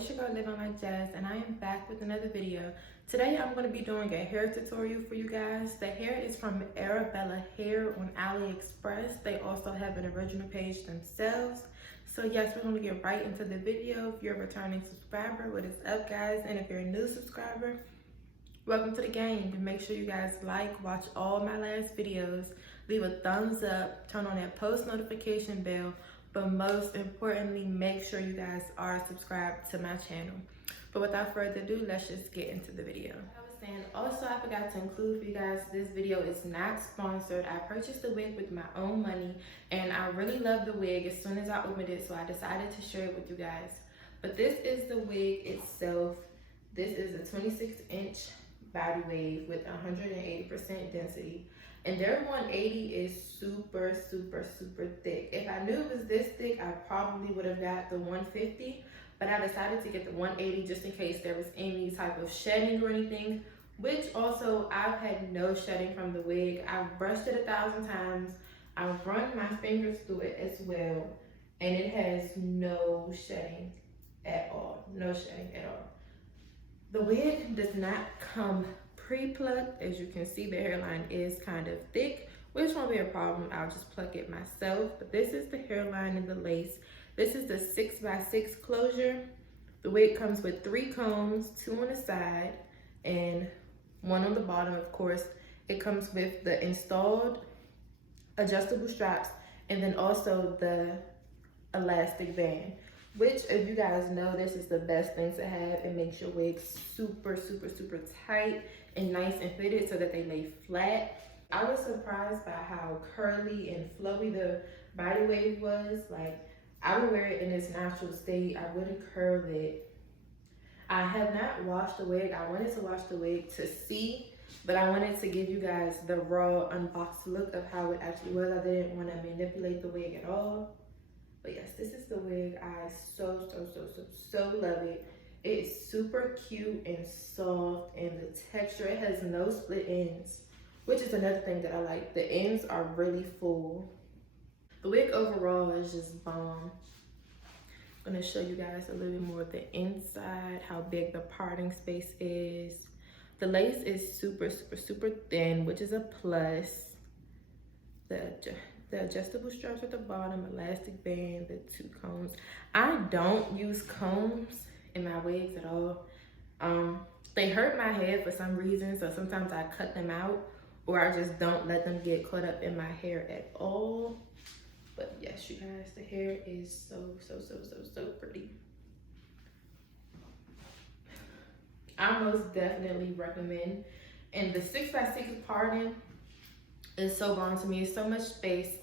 it's your girl Living Like Jazz, and I am back with another video. Today I'm going to be doing a hair tutorial for you guys. The hair is from Arabella Hair on AliExpress. They also have an original page themselves. So yes, we're going to get right into the video. If you're a returning subscriber, what is up guys? And if you're a new subscriber, welcome to the game. And make sure you guys watch all my last videos, leave a thumbs up, turn on that post notification bell, but most importantly, make sure you guys are subscribed to my channel. But without further ado, let's just get into the video. I was saying, also I forgot to include for you guys, this video is not sponsored. I purchased the wig with my own money, and I really love the wig as soon as I opened it, so I decided to share it with you guys. But this is the wig itself. This is a 26-inch body wave with 180% density. And their 180 is super thick. If I knew it was this thick, I probably would have got the 150, but I decided to get the 180 just in case there was any type of shedding or anything, which also I've had no shedding from the wig. I've brushed it 1,000 times. I've run my fingers through it as well, and it has no shedding at all. No shedding at all. The wig does not come pre-plucked. As you can see, the hairline is kind of thick, which won't be a problem. I'll just pluck it myself. But this is the hairline and the lace. This is the 6x6 closure. The wig comes with 3 combs, 2 on the side and 1 on the bottom. Of course, it comes with the installed adjustable straps and then also the elastic band, which, if you guys know, this is the best thing to have. It makes your wig super tight and nice and fitted so that they lay flat. I was surprised by how curly and flowy the body wave was. Like, I would wear it in its natural state. I wouldn't curl it. I have not washed the wig. I wanted to wash the wig to see, but I wanted to give you guys the raw unboxed look of how it actually was. I didn't want to manipulate the wig at all. But yes, this is the wig. I so love it. It's super cute and soft, and the texture, it has no split ends, which is another thing that I like. The ends are really full. The wig overall is just bomb. I'm gonna show you guys a little bit more of the inside, how big the parting space is. The lace is super thin, which is a plus. The adjustable straps at the bottom, elastic band, the 2 combs. I don't use combs in my wigs at all. They hurt my head for some reason, so sometimes I cut them out, or I just don't let them get caught up in my hair at all. But yes, you guys, the hair is so pretty. I most definitely recommend. And the 6x6 parting is so bomb to me. It's so much space.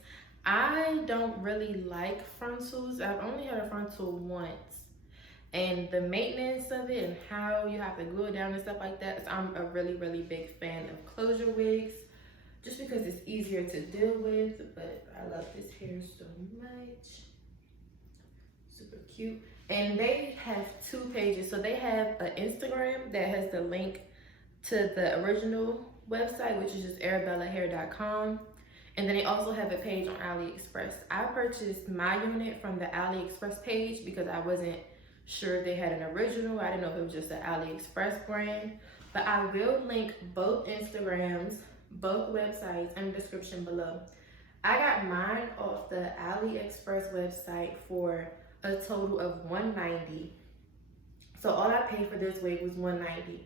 I don't really like frontals. I've only had a frontal once, and the maintenance of it and how you have to glue it down and stuff like that. So I'm a really big fan of closure wigs, just because it's easier to deal with. But I love this hair so much. Super cute. And they have 2 pages. So they have an Instagram that has the link to the original website, which is just arabellahair.com, and then they also have a page on AliExpress. I purchased my unit from the AliExpress page because I wasn't sure if they had an original. I didn't know if it was just an AliExpress brand, but I will link both Instagrams, both websites in the description below. I got mine off the AliExpress website for a total of $190. So all I paid for this wig was $190.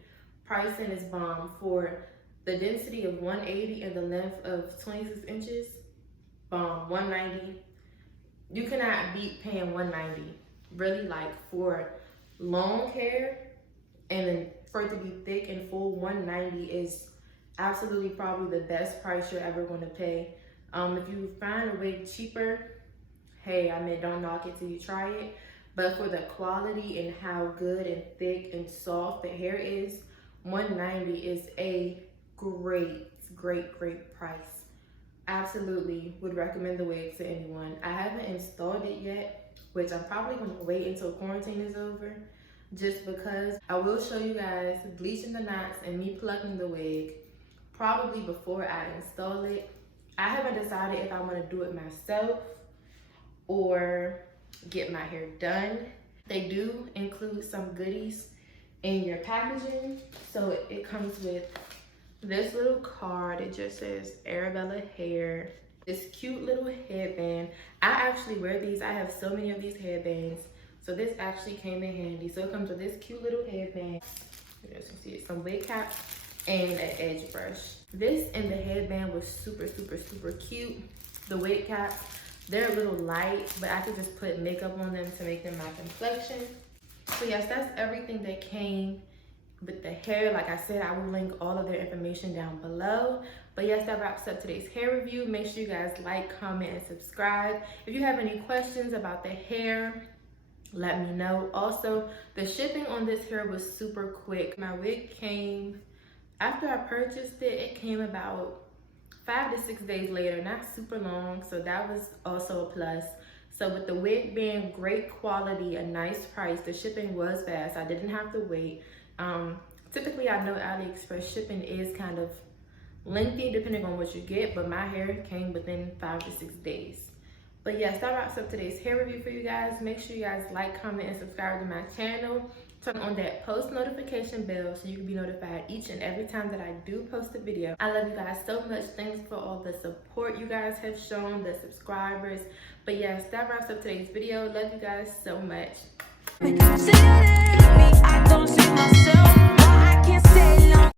Pricing is bomb for the density of 180 and the length of 26 inches. Bomb. 190. You cannot beat paying $190. Really, like, for long hair and then for it to be thick and full, $190 is absolutely probably the best price you're ever going to pay. If you find a wig cheaper, hey, I mean, don't knock it till you try it. But for the quality and how good and thick and soft the hair is, $190 is a great price. Absolutely would recommend the wig to anyone. I haven't installed it yet, which I'm probably going to wait until quarantine is over, just because. I will show you guys bleaching the knots and me plucking the wig probably before I install it. I haven't decided if I want to do it myself or get my hair done. They do include some goodies in your packaging. So it comes with this little card. It just says Arabella hair. This cute little headband. I actually wear these. I have so many of these headbands. So this actually came in handy. So it comes with this cute little headband. You guys can see it, some wig cap and an edge brush. This and the headband was super, super, super cute. The wig caps, they're a little light, but I could just put makeup on them to make them my complexion. So yes, that's everything that came with the hair. Like I said, I will link all of their information down below. But yes, that wraps up today's hair review. Make sure you guys like, comment, and subscribe. If you have any questions about the hair, let me know. Also, the shipping on this hair was super quick. My wig came, after I purchased it, it came about 5 to 6 days later, not super long, so that was also a plus. So with the wig being great quality, a nice price, the shipping was fast. I didn't have to wait. Typically, I know AliExpress shipping is kind of lengthy depending on what you get, but my hair came within 5 to 6 days. But yes, that wraps up today's hair review for you guys. Make sure you guys like, comment, and subscribe to my channel. Turn on that post notification bell so you can be notified each and every time that I do post a video. I love you guys so much. Thanks for all the support you guys have shown, the subscribers. But yes, that wraps up today's video. Love you guys so much.